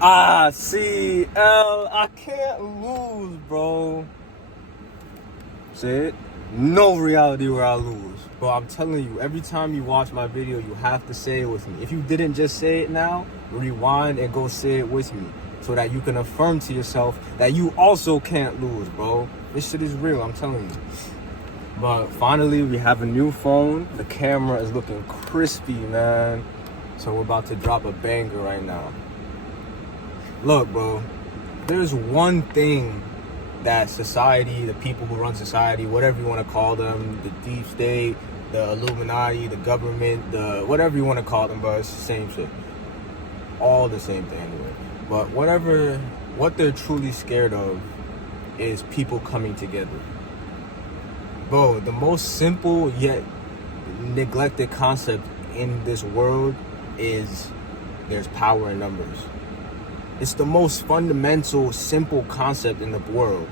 icLAAo, I can't lose, bro. Say it. No reality where I lose. Bro, I'm telling you, every time you watch my video, you have to say it with me. If you didn't just say it now, rewind and go say it with me so that you can affirm to yourself that you also can't lose, bro. This shit is real, I'm telling you. But finally, we have a new phone. The camera is looking crispy, man. So we're about to drop a banger right now. Look, bro, there's one thing that society, the people who run society, whatever you want to call them, the deep state, the Illuminati, the government, the whatever you want to call them, bro, it's the same shit. All the same thing anyway. But what they're truly scared of is people coming together. Bro, the most simple yet neglected concept in this world is there's power in numbers. It's the most fundamental, simple concept in the world,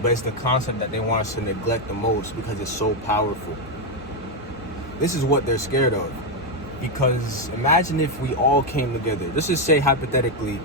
but it's the concept that they want us to neglect the most because it's so powerful. This is what they're scared of. Because imagine if we all came together. Let's just say hypothetically,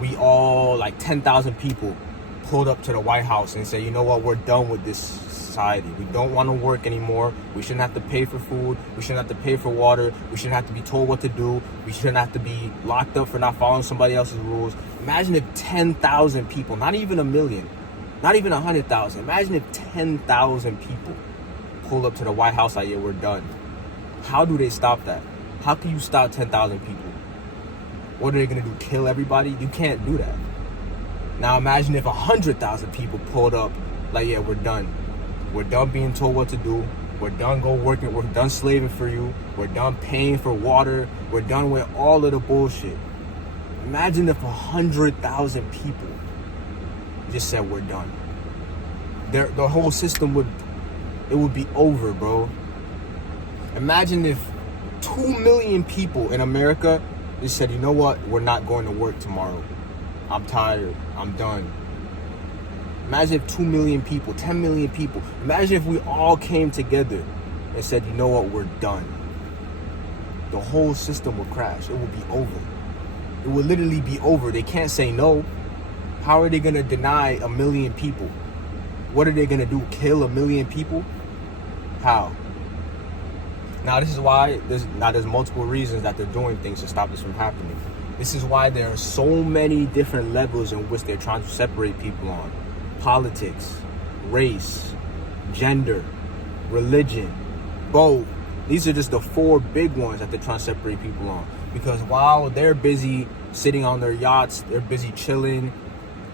we all, like 10,000 people, pulled up to the White House and say, you know what, we're done with this society. We don't want to work anymore. We shouldn't have to pay for food. We shouldn't have to pay for water. We shouldn't have to be told what to do. We shouldn't have to be locked up for not following somebody else's rules. Imagine if 10,000 people, not even a million, not even 100,000. Imagine if 10,000 people pulled up to the White House like, yeah, we're done. How do they stop that? How can you stop 10,000 people? What are they going to do, kill everybody? You can't do that. Now imagine if 100,000 people pulled up like, yeah, we're done. We're done being told what to do. We're done working. We're done slaving for you. We're done paying for water. We're done with all of the bullshit. Imagine if 100,000 people just said we're done. The whole system would be over, bro. Imagine if 2 million people in America just said, you know what, we're not going to work tomorrow. I'm tired. I'm done. Imagine if 2 million people, 10 million people, imagine if we all came together and said, you know what, we're done. The whole system would crash. It would be over. It would literally be over. They can't say no. How are they going to deny 1 million people? What are they going to do? Kill 1 million people? How? Now, this is why there's multiple reasons that they're doing things to stop this from happening. This is why there are so many different levels in which they're trying to separate people on. Politics, race, gender, religion, both. These are just the 4 big ones that they're trying to separate people on. Because while they're busy sitting on their yachts, they're busy chilling,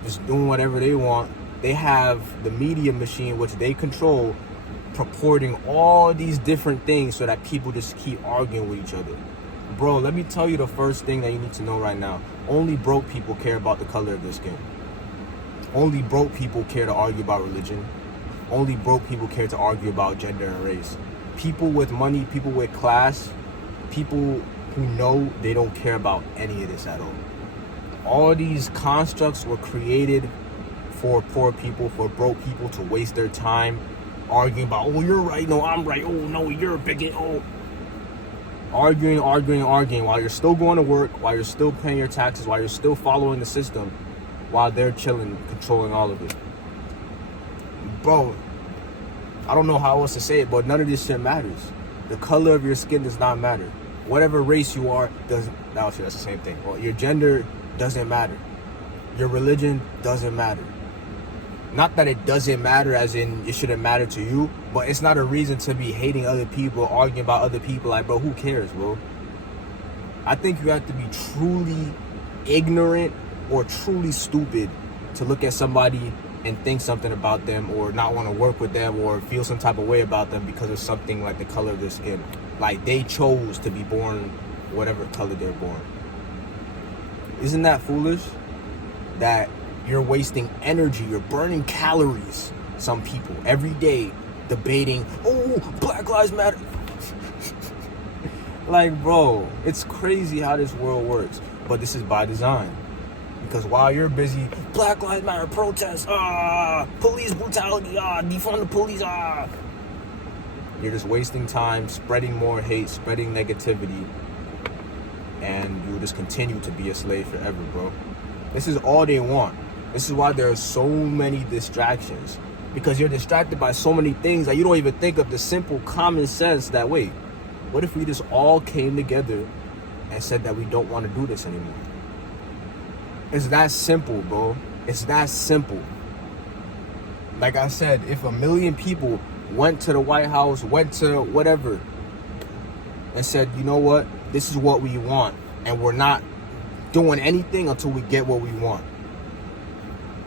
just doing whatever they want, they have the media machine, which they control, purporting all these different things so that people just keep arguing with each other. Bro, let me tell you the first thing that you need to know right now. Only broke people care about the color of their skin. Only broke people care to argue about religion. Only broke people care to argue about gender and race. People with money, people with class, people who know, they don't care about any of this at all. All these constructs were created for poor people, for broke people to waste their time arguing about, oh, you're right, no, I'm right, oh, no, you're a bigot, oh. Arguing while you're still going to work, while you're still paying your taxes, while you're still following the system, while they're chilling, controlling all of it. Bro, I don't know how else to say it, but none of this shit matters. The color of your skin does not matter. Whatever race you are, that's the same thing. Well, your gender doesn't matter. Your religion doesn't matter. Not that it doesn't matter as in it shouldn't matter to you, but it's not a reason to be hating other people, arguing about other people. Like, bro, who cares, bro? I think you have to be truly ignorant or truly stupid to look at somebody and think something about them or not want to work with them or feel some type of way about them because of something like the color of their skin. Like, they chose to be born whatever color they're born. Isn't that foolish? That you're wasting energy, you're burning calories, some people, every day debating, oh, Black Lives Matter. Like, bro, it's crazy how this world works. But this is by design. Because while you're busy, Black Lives Matter protests, police brutality, defund the police, you're just wasting time, spreading more hate, spreading negativity, and you will just continue to be a slave forever, bro. This is all they want. This is why there are so many distractions. Because you're distracted by so many things that you don't even think of the simple common sense that, wait, what if we just all came together and said that we don't want to do this anymore? It's that simple, bro. It's that simple. Like I said, if 1 million people went to the White House, went to whatever, and said, you know what, this is what we want, and we're not doing anything until we get what we want,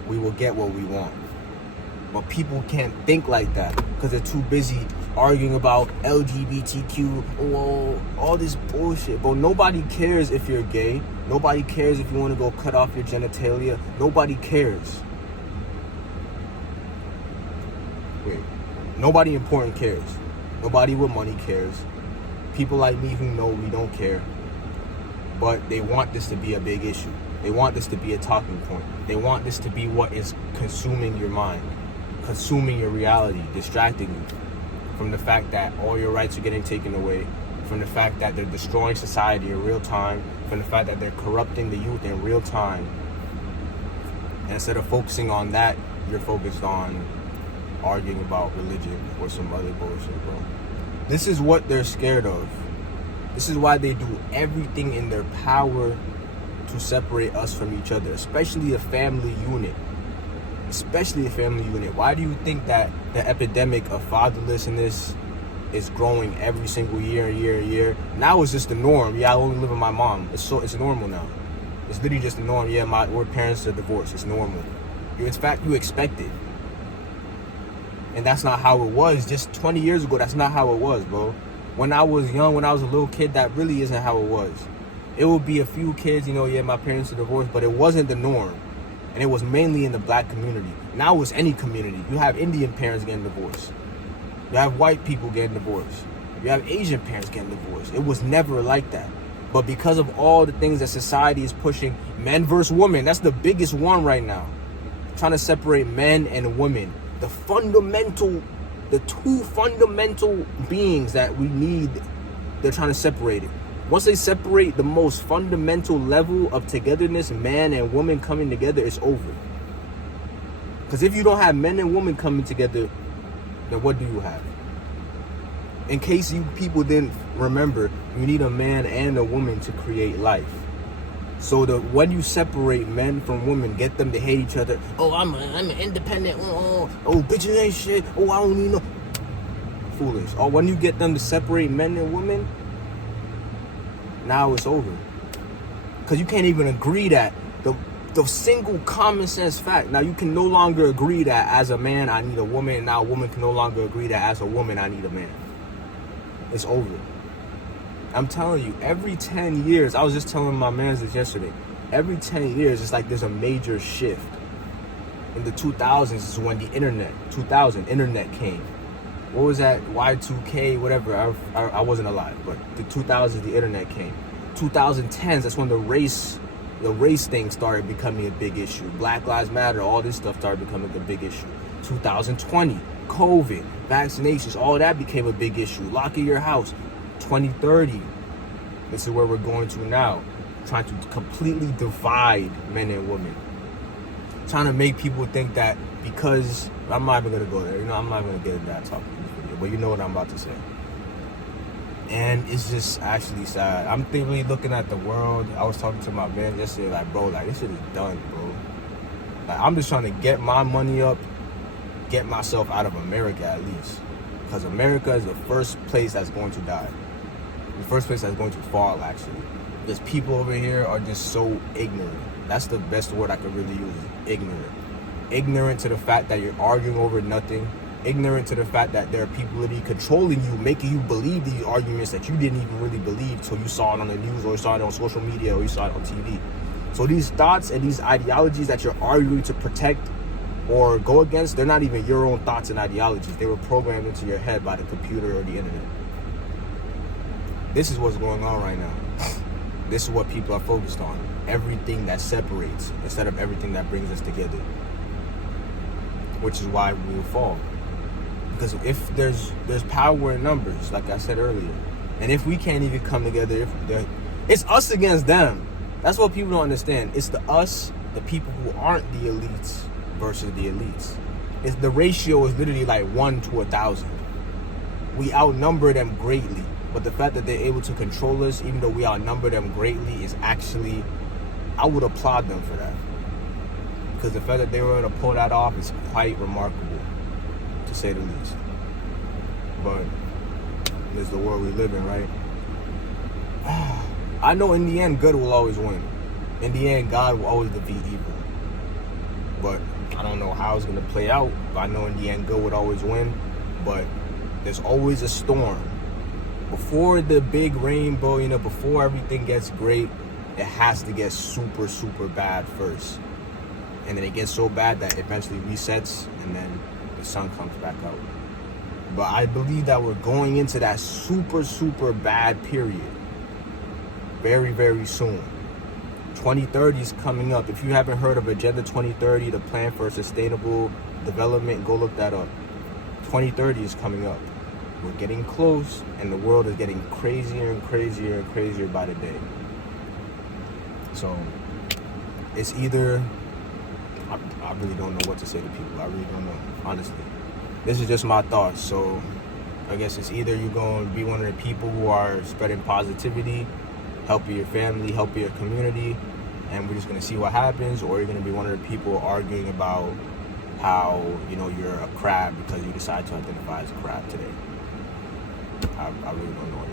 we will get what we want. But people can't think like that because they're too busy arguing about LGBTQ, all this bullshit. But nobody cares if you're gay. Nobody cares if you want to go cut off your genitalia. Nobody cares. Wait. Nobody important cares. Nobody with money cares. People like me who know we don't care. But they want this to be a big issue. They want this to be a talking point. They want this to be what is consuming your mind, consuming your reality, distracting you from the fact that all your rights are getting taken away, from the fact that they're destroying society in real time, from the fact that they're corrupting the youth in real time. And instead of focusing on that, you're focused on arguing about religion or some other bullshit, bro. This is what they're scared of. This is why they do everything in their power to separate us from each other, especially a family unit. Especially a family unit. Why do you think that the epidemic of fatherlessness is growing every single year? Now it's just the norm. Yeah, I only live with my mom. It's normal now. It's literally just the norm. Yeah, we're parents are divorced. It's normal. In fact, you expect it. And that's not how it was. Just 20 years ago, that's not how it was, bro. When I was young, when I was a little kid, that really isn't how it was. It would be a few kids, yeah, my parents are divorced, but it wasn't the norm. And it was mainly in the black community. Now it's any community. You have Indian parents getting divorced. You have white people getting divorced. You have Asian parents getting divorced. It was never like that. But because of all the things that society is pushing, men versus women, that's the biggest one right now. Trying to separate men and women. The two fundamental beings that we need, they're trying to separate it. Once they separate the most fundamental level of togetherness, man and woman coming together, it's over. Because if you don't have men and women coming together, then what do you have? In case you people didn't remember, you need a man and a woman to create life. So when you separate men from women, get them to hate each other. Oh, I'm an independent. Oh, bitches ain't shit. Oh, I don't need no. Foolish. Or when you get them to separate men and women, now it's over. Because you can't even agree that the single common sense fact. Now you can no longer agree that as a man I need a woman, and now a woman can no longer agree that as a woman I need a man. It's over. I'm telling you, every 10 years, I was just telling my mans this yesterday, every 10 years it's like there's a major shift. In the 2000s is when the internet came. What was that? Y2K, whatever. I wasn't alive, but the 2000s, the internet came. 2010s, that's when the race thing started becoming a big issue. Black Lives Matter, all this stuff started becoming a big issue. 2020, COVID, vaccinations, all that became a big issue. Lock in your house. 2030, this is where we're going to now. Trying to completely divide men and women. Trying to make people think that because, I'm not even going to go there. I'm not going to get into that topic in this video, but you know what I'm about to say. And it's just actually sad. I'm really looking at the world. I was talking to my man yesterday, like, bro, like, this shit is done, bro. Like, I'm just trying to get my money up, get myself out of America at least. Because America is the first place that's going to die. The first place that's going to fall, actually. Because people over here are just so ignorant. That's the best word I could really use, ignorant. Ignorant to the fact that you're arguing over nothing. Ignorant to the fact that there are people literally controlling you, making you believe these arguments that you didn't even really believe till you saw it on the news or you saw it on social media or you saw it on TV. So these thoughts and these ideologies that you're arguing to protect or go against, they're not even your own thoughts and ideologies. They were programmed into your head by the computer or the internet. This is what's going on right now. This is what people are focused on. Everything that separates instead of everything that brings us together. Which is why we will fall. Because if there's power in numbers, like I said earlier, and if we can't even come together, It's us against them. That's what people don't understand. It's the people who aren't the elites versus the elites. The ratio is literally like 1 to 1,000. We outnumber them greatly, but the fact that they're able to control us, even though we outnumber them greatly, is actually, I would applaud them for that. Because the fact that they were able to pull that off is quite remarkable, to say the least. But this is the world we live in, right? I know in the end, good will always win. In the end, God will always defeat evil. But I don't know how it's going to play out. But I know in the end, good would always win. But there's always a storm. Before the big rainbow, before everything gets great, it has to get super, super bad first. And then it gets so bad that it eventually resets, and then the sun comes back out. But I believe that we're going into that super, super bad period very, very soon. 2030 is coming up. If you haven't heard of Agenda 2030, the Plan for Sustainable Development, go look that up. 2030 is coming up. We're getting close, and the world is getting crazier and crazier and crazier by the day. So it's either, I really don't know what to say to people. I really don't know, honestly. This is just my thoughts. So I guess it's either you're going to be one of the people who are spreading positivity, helping your family, helping your community, and we're just going to see what happens, or you're going to be one of the people arguing about how, you're a crab because you decide to identify as a crab today. I really don't know.